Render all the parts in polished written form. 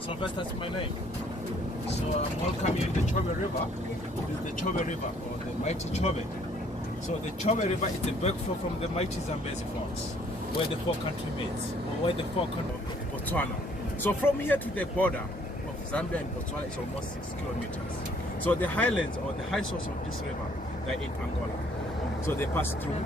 So first, that's my name. So I'm welcoming in the Chobe River. This is the Chobe River, or the mighty Chobe. So the Chobe River is the backflow from the mighty Zambezi Falls, where the four countries meet, or where the four countries of Botswana. So from here to the border of Zambia and Botswana is almost 6 kilometers. So the highlands, or the high source of this river, they're in Angola. So they pass through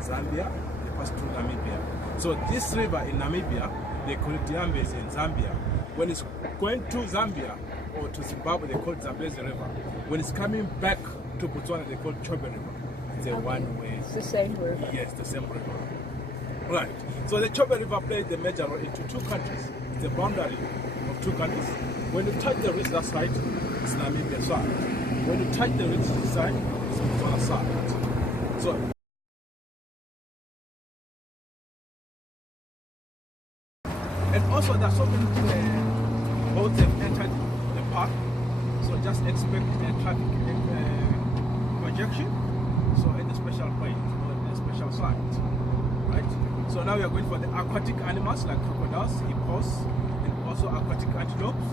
Zambia, they pass through Namibia. So this river in Namibia, they call it Zambezi in Zambia. When it's going to Zambia or to Zimbabwe, they call it Zambezi River. When it's coming back to Botswana, they call it Chobe River. It's a one-way. It's the same river. Yes, the same river. Right. So the Chobe River plays the major role into two countries. It's the boundary of two countries. When you touch the ridge that side, it's Namibia side. When you touch the ridge this side, it's Botswana side. So. And also there's so many boats have entered the park, so just expect a traffic congestion. So at a special point, or at a special site, right? So now we are going for the aquatic animals like crocodiles, hippos, and also aquatic antelopes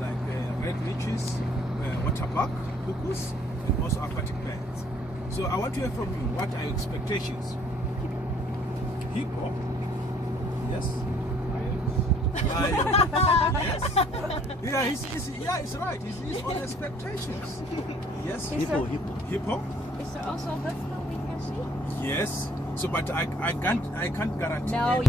like red leeches, waterbuck, cuckoos, and also aquatic birds. So I want to hear from you, what are your expectations? Hippo, yes. Yes. Yeah, he's right. He's on expectations. Yes. Hippo. Hippo. Is there also a buffalo we can see? Yes. So, but I can't guarantee. No.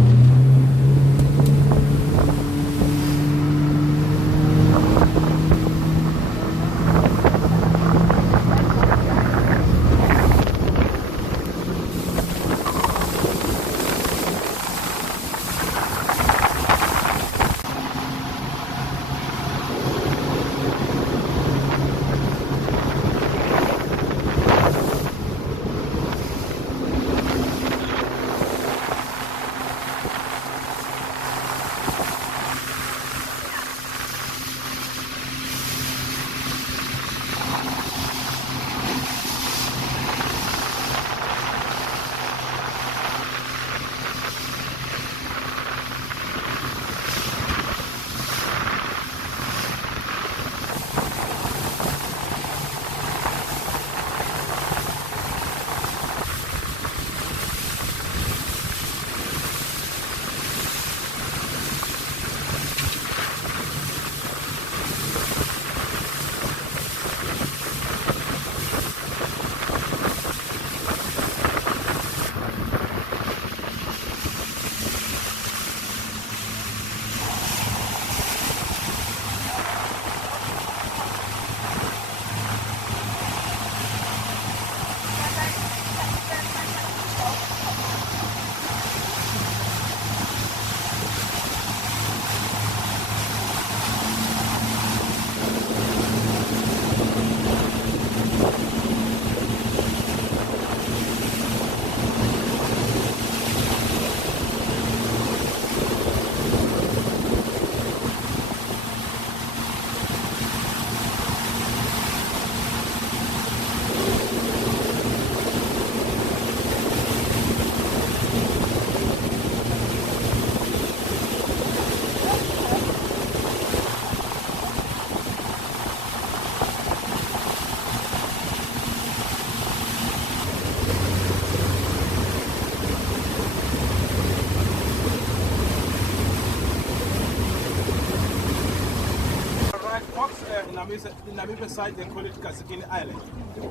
In Namibia side, they call it Kasikini Island.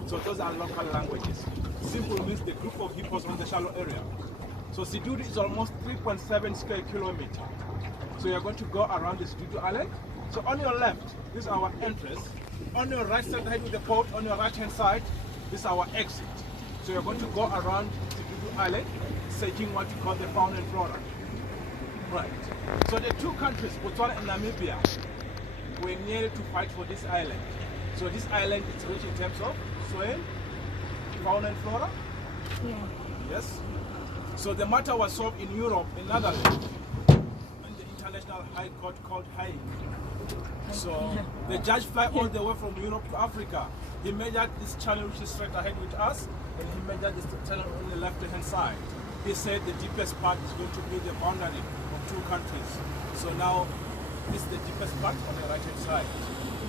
So those are local languages. Simple means the group of hippos on the shallow area. So Sidudi is almost 3.7 square kilometers. So you're going to go around the Sidudi Island. So on your left, this is our entrance. On your right side, head with the boat. On your right hand side, this is our exit. So you're going to go around Sidudi Island, searching what you call the fauna and flora. Right. So the two countries, Botswana and Namibia, we're nearly to fight for this island. So this island is rich in terms of soil, fauna and flora. Yeah. Yes. So the matter was solved in Europe, in Netherlands, in the International High Court called Hague. So the judge fly all the way from Europe to Africa. He measured this channel which is straight ahead with us, and he measured this channel on the left-hand side. He said the deepest part is going to be the boundary of two countries. So now This is the deepest part on the right hand side.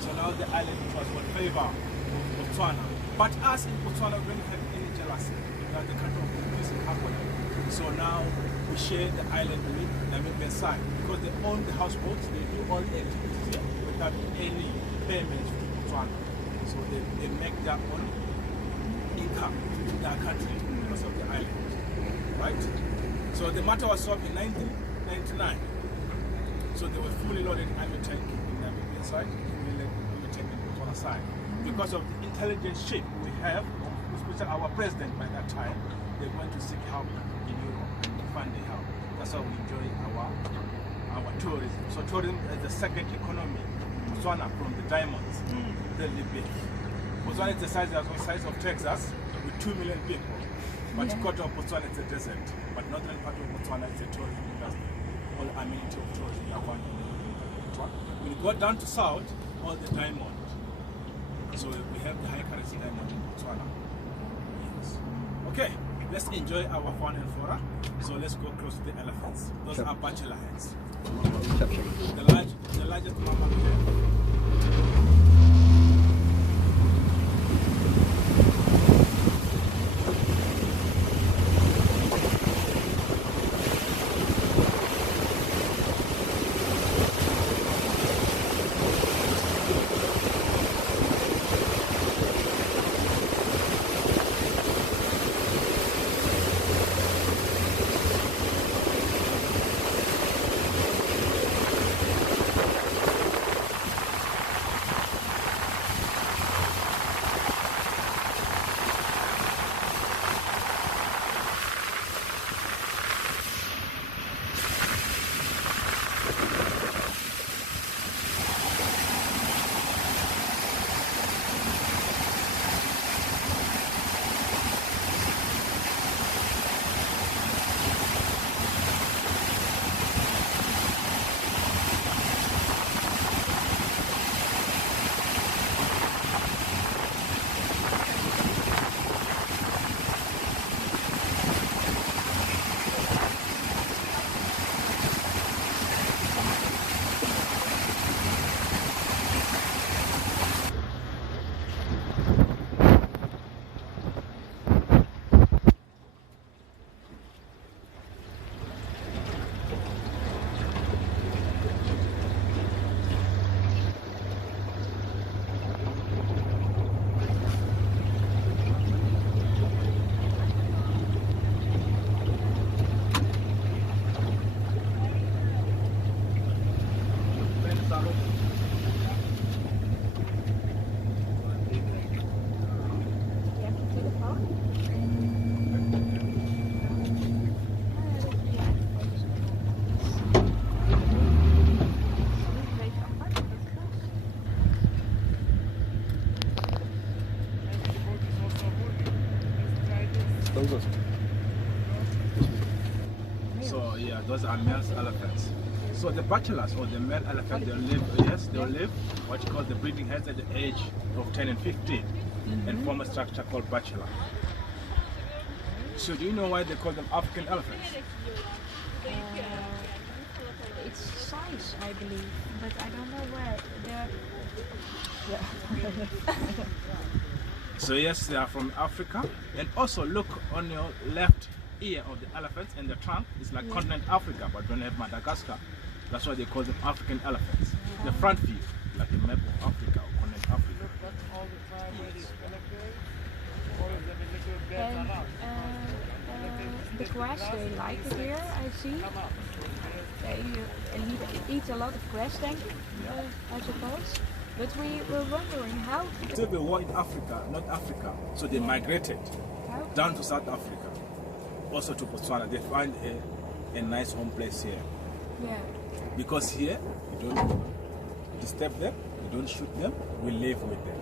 So now the island was in favor of Botswana. But us in Botswana we don't have any jealousy that the country of peace and harmony. So now we share the island with the Namibian side because they own the houseboats, they do all the activities here without any payments from Botswana. So they make their own income in their country because of the island. Right? So the matter was solved in 1999. So they were fully loaded army tank in the Namibian side, fully loaded army tank in Botswana side. Because of the intelligence ship we have, especially our president by that time, they went to seek help in Europe and find the help. That's how we enjoy our tourism. So tourism is the second economy. Botswana from the diamonds, really big. Botswana is the size of Texas with 2 million people. But quarter of Botswana is a desert. But northern part of Botswana is a tourism industry. All amenity of tourism are found in Botswana. When you go down to south, all the diamond. So we have the high currency diamond in Botswana. Yes. Okay, let's enjoy our fauna and flora. So let's go close to the elephants. Those are bachelor heads. The largest mammal we have. So yeah, those are male elephants. So the bachelors or the male elephant, they'll live what you call the breeding heads at the age of 10 and 15 and form a structure called bachelor. So do you know why they call them African elephants? It's size, I believe, but I don't know where. They're So yes, they are from Africa. And also look on your left ear of the elephant and the trunk is like continent Africa, but don't have Madagascar. That's why they call them African elephants. The front view, like a map of Africa or continent Africa. And the grass they like it here, I see. They eat a lot of grass, I suppose. But we were wondering how. So they were in Africa, not Africa. So they migrated down to South Africa, also to Botswana. They find a nice home place here. Yeah. Because here, you don't disturb them, you don't shoot them, we live with them.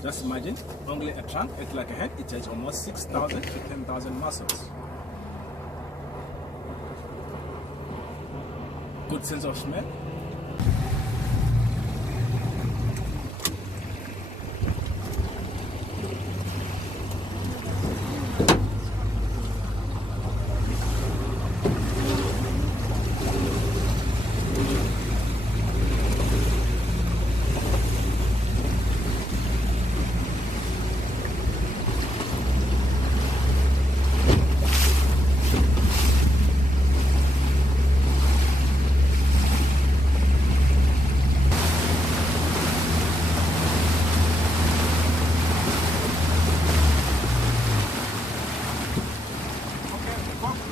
Just imagine, only a trunk, it's like a head, it has almost 6,000 to 10,000 muscles. Good sense of smell.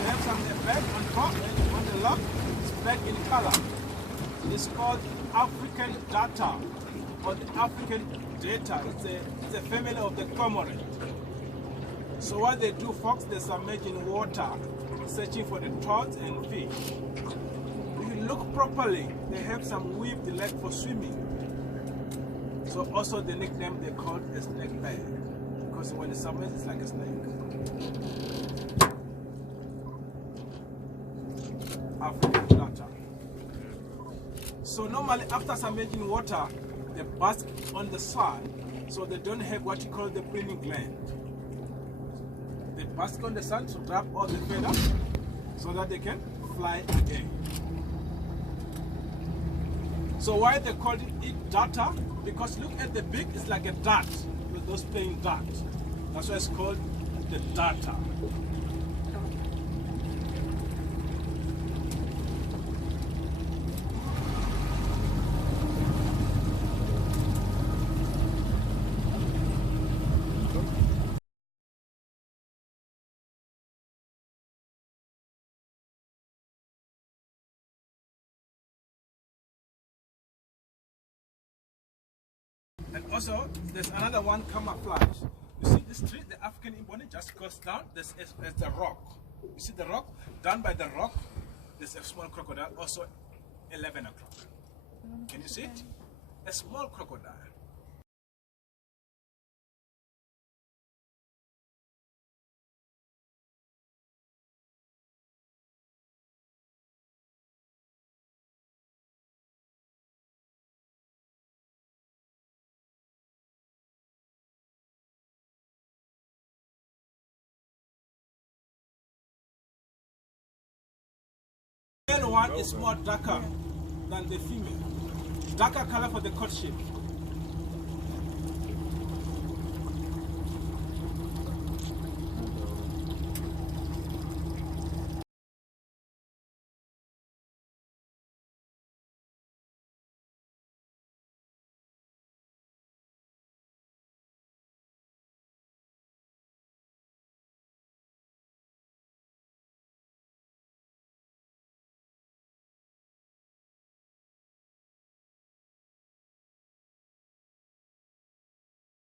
have some black on top and on the log, it's black in color. It's called African data or the African data. It's a family of the cormorant. So what they do, folks, they submerge in water, searching for the trout and fish. If you look properly, they have some webbed leg for swimming. So also the nickname they call a snake bag, because when it submerges, it's like a snake. African data. So normally after submerging water, they bask on the sun, so they don't have what you call the breathing gland. They bask on the sun to drop all the feathers so that they can fly again. So why they call it data? Because look at the beak, it's like a dart, with those playing dart. That's why it's called the data. And also, there's another one, camouflage. You see this tree, the African ebony just goes down, there's the rock. You see the rock? Down by the rock, there's a small crocodile, also 11 o'clock. Can you see it? A small crocodile. The male one is more darker than the female. Darker color for the courtship.